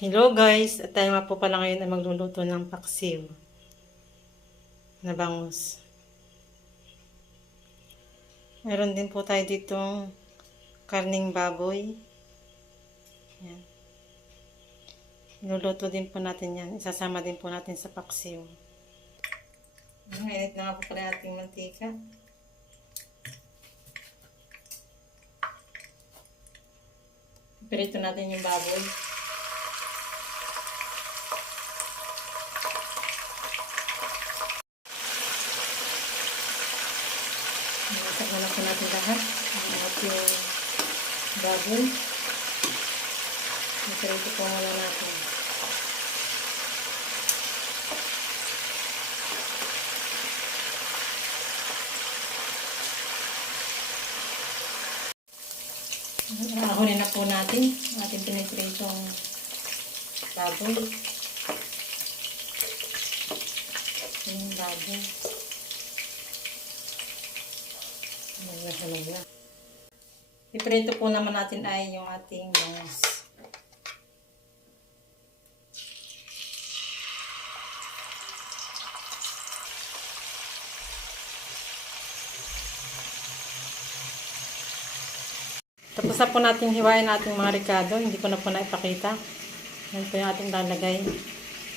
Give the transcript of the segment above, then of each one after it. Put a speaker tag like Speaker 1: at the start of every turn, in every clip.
Speaker 1: Hello guys, at tayo nga po pala ngayon ay magluluto ng paksiw na bangus. Meron din po tayo ditong karning baboy. Yan. Niluluto din po natin yan. Isasama din po natin sa paksiw. Mainit na nga po pala ating mantika. Pirito natin yung baboy. Masak na lang po natin lahat. Ating baboy. Masarito po muna natin. Ahunin na po natin ating pinagpritong baboy. Yung baboy. Nagnasanog na. Iprito po naman natin ay yung ating bangus. Tapos na po natin hiwain ating mga ricado. Hindi ko na po naipakita. Yan po yung ating lalagay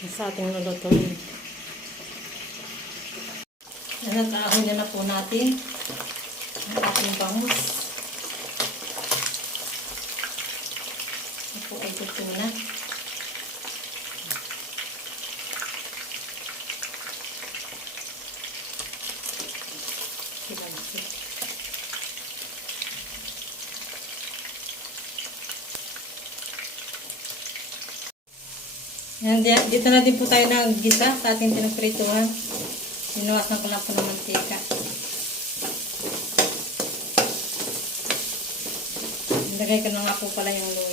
Speaker 1: sa ating lulutuin. Yan at aahon na po natin ang ating bangus. Ito po ay luto na. Silansip. Yan, di- dito na din po tayo nag-gisa sa ating pinagprituhan. Sinuwasan ko lang po ng mantika. Ilagay ko na nga po pala yung luya.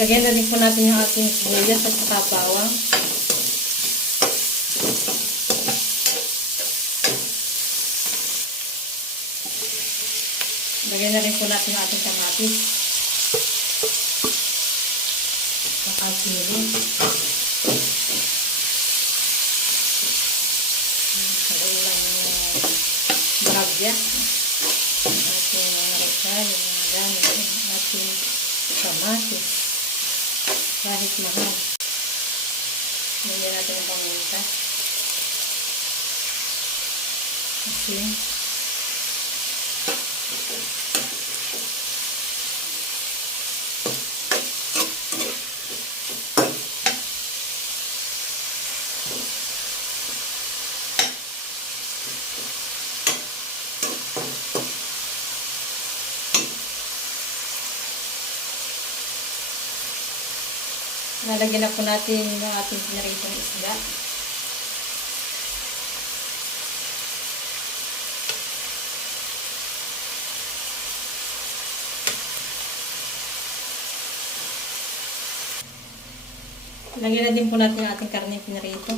Speaker 1: Ilagay na din po natin yung ating sibuyas at saka bawang. Lagyan na rin po natin yung ating kamatis. Saka sili. Lagyan lang ng baragya. Ang ating mga rekal, yung mga gamit, ating kamatis. Kahit mahal. Lagyan natin ang paminta. Asin. Lalagyan na po natin yung ating pinaritong isda. Lagyan na din po natin yung ating karne pinarito.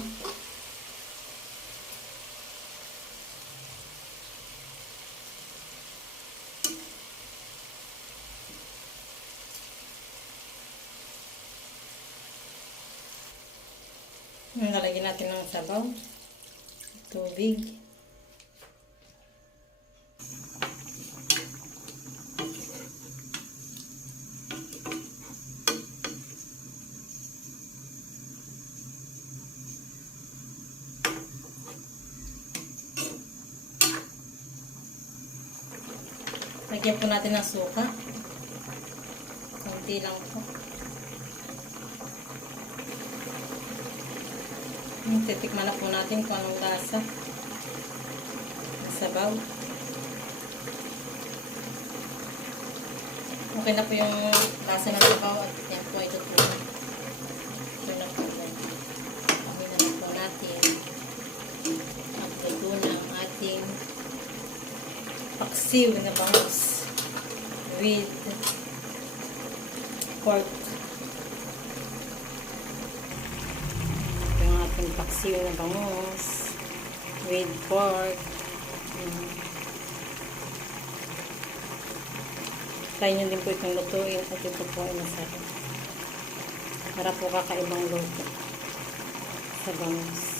Speaker 1: Nalagyan natin ng sabaw, tubig. Lagyan po natin ng suka. Kunti lang po. Titikman na po natin kung anong lasa. Ang Sabaw. Okay na po yung lasa ng sabaw at yan po ay tutunan. Ito na po. Okay na po natin ang tutunan ng ating paksiw na bangus with pork. Yung ating paksiw na bangus with pork. Mm. Try nyo din po itong lutuin at ito po ay masarap. Para po kakaibang luto sa bangus.